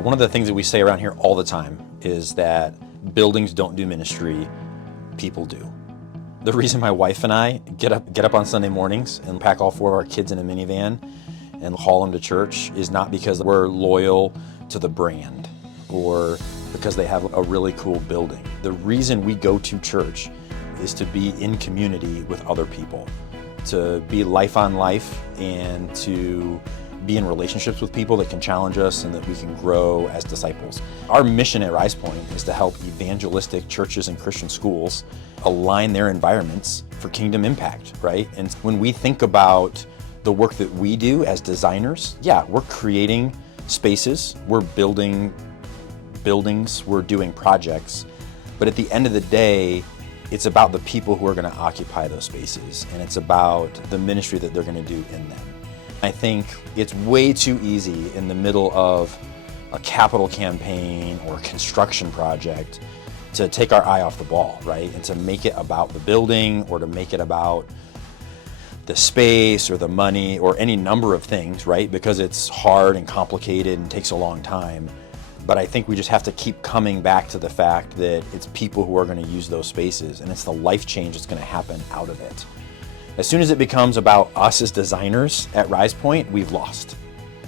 One of the things that we say around here all the time is that buildings don't do ministry, people do. The reason my wife and I get up on Sunday mornings and pack all four of our kids in a minivan and haul them to church is not because we're loyal to the brand or because they have a really cool building. The reason we go to church is to be in community with other people, to be life on life and to be in relationships with people that can challenge us and that we can grow as disciples. Our mission at RisePointe is to help evangelistic churches and Christian schools align their environments for kingdom impact, right? And when we think about the work that we do as designers, yeah, we're creating spaces, we're building buildings, we're doing projects, but at the end of the day, it's about the people who are going to occupy those spaces, and it's about the ministry that they're going to do in them. I think it's way too easy in the middle of a capital campaign or a construction project to take our eye off the ball, right? And to make it about the building or to make it about the space or the money or any number of things, right? Because it's hard and complicated and takes a long time. But I think we just have to keep coming back to the fact that it's people who are going to use those spaces, and it's the life change that's going to happen out of it. As soon as it becomes about us as designers at RisePointe, we've lost.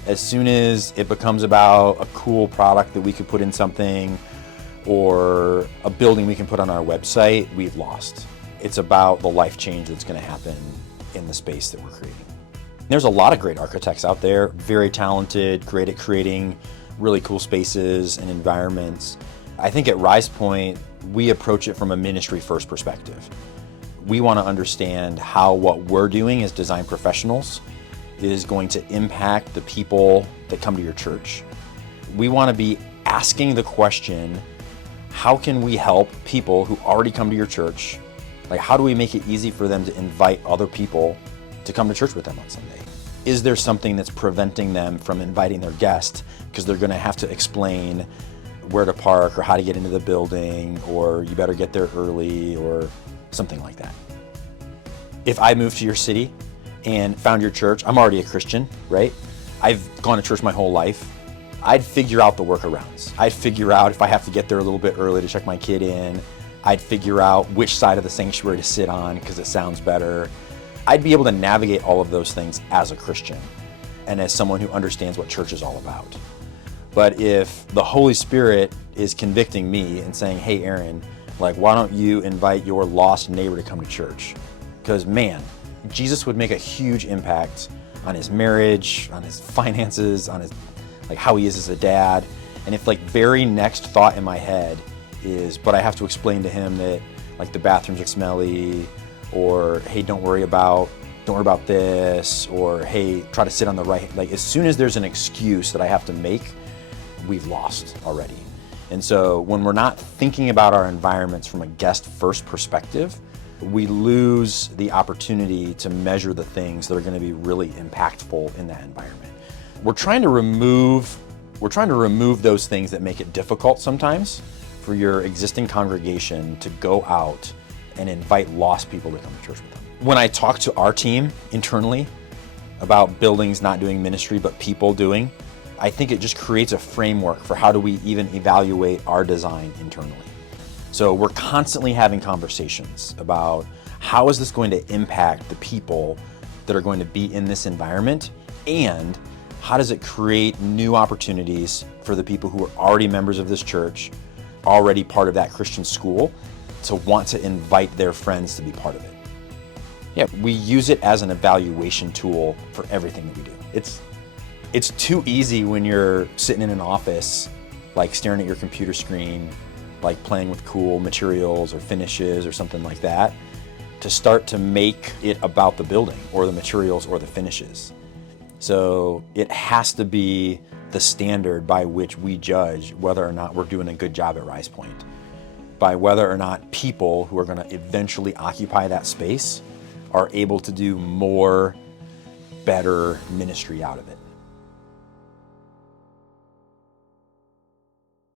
As soon as it becomes about a cool product that we could put in something or a building we can put on our website, we've lost. It's about the life change that's going to happen in the space that we're creating. There's a lot of great architects out there, very talented, great at creating really cool spaces and environments. I think at RisePointe, we approach it from a ministry first perspective. We want to understand how what we're doing as design professionals is going to impact the people that come to your church. We want to be asking the question, how can we help people who already come to your church? Like, how do we make it easy for them to invite other people to come to church with them on Sunday? Is there something that's preventing them from inviting their guests because they're going to have to explain where to park or how to get into the building, or you better get there early, or something like that? If I moved to your city and found your church, I'm already a Christian, right? I've gone to church my whole life. I'd figure out the workarounds. I'd figure out if I have to get there a little bit early to check my kid in. I'd figure out which side of the sanctuary to sit on because it sounds better. I'd be able to navigate all of those things as a Christian and as someone who understands what church is all about. But if the Holy Spirit is convicting me and saying, hey, Aaron, like, why don't you invite your lost neighbor to come to church? Because, man, Jesus would make a huge impact on his marriage, on his finances, on his, like, how he is as a dad. And if, like, very next thought in my head is, but I have to explain to him that, like, the bathrooms are smelly, or, hey, don't worry about this, or, hey, try to sit on the right. Like, as soon as there's an excuse that I have to make, we've lost already. And so when we're not thinking about our environments from a guest first perspective, we lose the opportunity to measure the things that are going to be really impactful in that environment. We're trying to remove those things that make it difficult sometimes for your existing congregation to go out and invite lost people to come to church with them. When I talk to our team internally about buildings not doing ministry but people doing, I think it just creates a framework for how do we even evaluate our design internally. So we're constantly having conversations about how is this going to impact the people that are going to be in this environment, and how does it create new opportunities for the people who are already members of this church, already part of that Christian school, to want to invite their friends to be part of it. Yeah, we use it as an evaluation tool for everything that we do. It's too easy when you're sitting in an office, like staring at your computer screen, like playing with cool materials or finishes or something like that, to start to make it about the building or the materials or the finishes. So it has to be the standard by which we judge whether or not we're doing a good job at RisePointe, by whether or not people who are going to eventually occupy that space are able to do more, better ministry out of it.